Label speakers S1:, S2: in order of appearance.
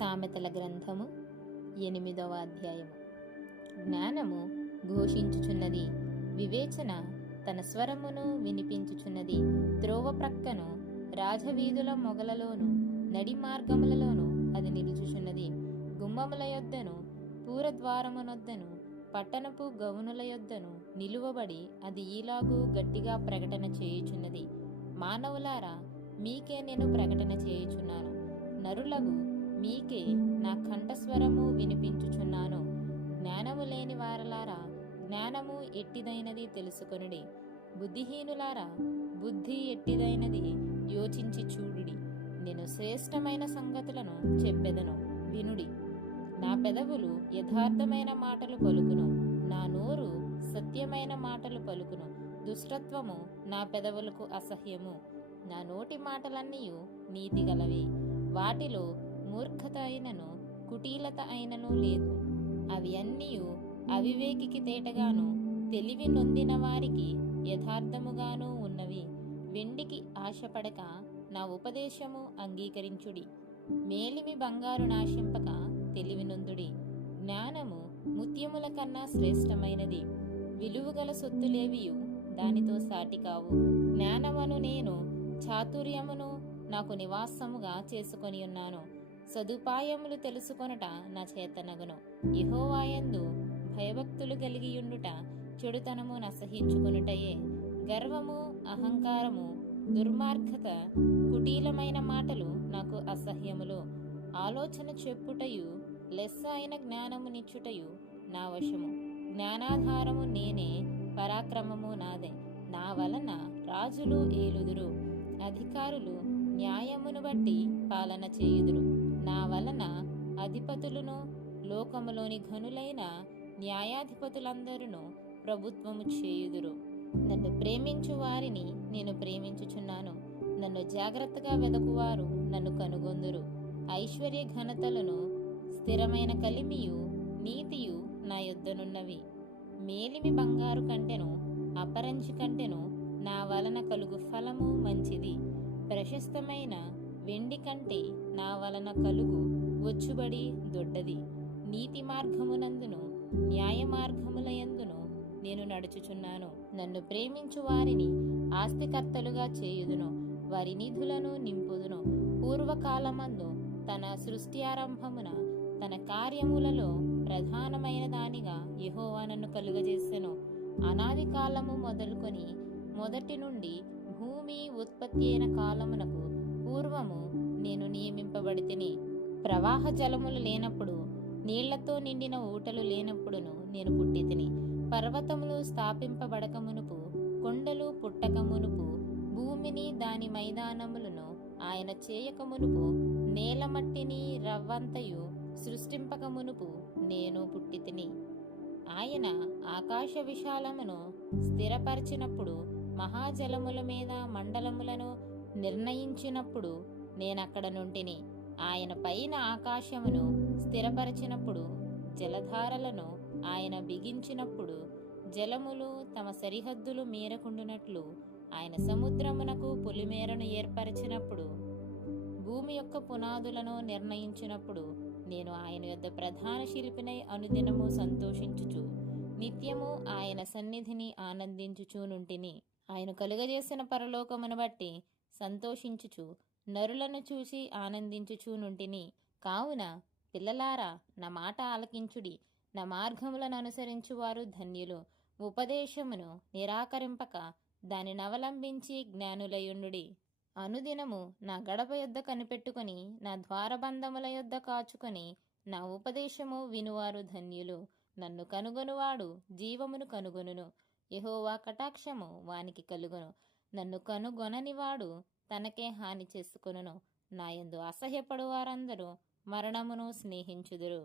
S1: సామెతల గ్రంథము ఎనిమిదవ అధ్యాయము. జ్ఞానము ఘోషించుచున్నది వివేచన తన స్వరమును వినిపించుచున్నది త్రోవ ప్రక్కను రాజవీధుల మొగలలోను నడి మార్గములలోను అది నిలుచుచున్నది. గుమ్మముల యొద్దను పూరద్వారమునొద్దను పట్టణపు గౌనుల యొద్దను నిలువబడి అది ఈలాగు గట్టిగా ప్రకటన చేయుచున్నది. మానవులారా మీకే నేను ప్రకటన చేయుచున్నాను. నరులకు మీకే నా కంఠస్వరము వినిపించుచున్నాను. జ్ఞానము లేని వారలారా జ్ఞానము ఎట్టిదైనది తెలుసుకొనుడి. బుద్ధిహీనులారా బుద్ధి ఎట్టిదైనది యోచించి చూడుడి. నేను శ్రేష్టమైన సంగతులను చెప్పెదను వినుడి. నా పెదవులు యథార్థమైన మాటలు పలుకును నా నోరు సత్యమైన మాటలు పలుకును. దుష్టత్వము నా పెదవులకు అసహ్యము నా నోటి మాటలన్నీ నీతిగలవి వాటిలో మూర్ఖత అయినను కుటీలత అయినను లేదు. అవి అన్నీ అవివేకికి తేటగాను తెలివి నొందిన వారికి యథార్థముగాను ఉన్నవి. వెండికి ఆశపడక నా ఉపదేశము అంగీకరించుడి. మేలిమి బంగారు నాశింపక తెలివి నొందుడి. జ్ఞానము ముత్యముల కన్నా శ్రేష్టమైనది. విలువగల సొత్తులేవియు దానితో సాటి కావు. జ్ఞానమును నేను చాతుర్యమును నాకు నివాసముగా చేసుకొని ఉన్నాను సదుపాయములు తెలుసుకొనుట నా చేతనగును యహోవాయందు భయభక్తులు కలిగియుండుట చెడుతనము నసహించుకొనుటయే. గర్వము అహంకారము దుర్మార్గత కుటీలమైన మాటలు నాకు అసహ్యములు. ఆలోచన చెప్పుటయు లెస్స అయిన జ్ఞానము నిచ్చుటయు నా వశము. జ్ఞానాధారము నేనే పరాక్రమము నాదే. నా వలన రాజులు ఏలుదురు. అధికారులు న్యాయమును బట్టి పాలన చేయుదురు. అధిపతులను లోకములోని ఘనులైన న్యాయాధిపతులందరూ ప్రభుత్వము చేయుదురు. నన్ను ప్రేమించు వారిని నేను ప్రేమించుచున్నాను. నన్ను జాగ్రత్తగా వెదకువారు నన్ను కనుగొందురు. ఐశ్వర్య ఘనతలను స్థిరమైన కలిమియు నీతియు నా యొద్దనున్నవి. మేలిమి బంగారు కంటెను అపరంజి కంటెను నా వలన కలుగు ఫలము మంచిది. ప్రశస్తమైన వెండి కంటే నా వలన కలుగు వచ్చుబడి దొడ్డది. నీతి మార్గమునందును న్యాయ మార్గములయందును నేను నడుచుచున్నాను. నన్ను ప్రేమించు వారిని ఆస్తికర్తలుగా చేయుదును. వారి నిధులను నింపుదును. పూర్వకాలమందు తన సృష్టి ఆరంభమున తన కార్యములలో ప్రధానమైన దానిగా యహోవా నన్ను కలుగజేసెను. అనాది కాలము మొదలుకొని మొదటి నుండి భూమి ఉత్పత్తి అయిన కాలమునకు పూర్వము నేను నియమింపబడితిని. ప్రవాహ జలములు లేనప్పుడు నీళ్ళతో నిండిన ఊటలు లేనప్పుడును నేను పుట్టితిని పర్వతములు స్థాపింపబడక మునుపు కొండలు పుట్టక మునుపు భూమిని దాని మైదానములను ఆయన చేయక మునుపు నేలమట్టిని రవ్వంతయు సృష్టింపక మునుపు నేను పుట్టితిని ఆయన ఆకాశ విశాలమును స్థిరపరిచినప్పుడు మహాజలముల మీద మండలములను నిర్ణయించినప్పుడు నేనక్కడ నుంటిని ఆయన పైన ఆకాశమును స్థిరపరిచినప్పుడు జలధారలను ఆయన బిగించినప్పుడు జలములు తమ సరిహద్దులు మీరకుండునట్లు ఆయన సముద్రమునకు పొలిమేరను ఏర్పరిచినప్పుడు భూమి యొక్క పునాదులను నిర్ణయించినప్పుడు నేను ఆయన యొద్ద ప్రధాన శిల్పినై అనుదినము సంతోషించుచు నిత్యము ఆయన సన్నిధిని ఆనందించుచూనుంటిని ఆయన కలుగజేసిన పరలోకమును బట్టి సంతోషించుచు నరులను చూసి ఆనందించుచూనుంటిని. కావున పిల్లలారా నా మాట ఆలకించుడి. నా మార్గములను అనుసరించువారు ధన్యులు. ఉపదేశమును నిరాకరింపక దానినవలంబించి జ్ఞానులయుండుడి. అనుదినము నా గడప యొద్ద కనిపెట్టుకొని నా ద్వారబంధముల యొద్ద కాచుకొని నా ఉపదేశము వినువారు ధన్యులు. నన్ను కనుగొనువాడు జీవమును కనుగొనును. యహోవా కటాక్షము వానికి కలుగును. నన్ను కనుగొననివాడు తనకే హాని చేసుకొనును. నాయందు అసహ్యపడు వారందరూ మరణమును స్నేహించుదురు.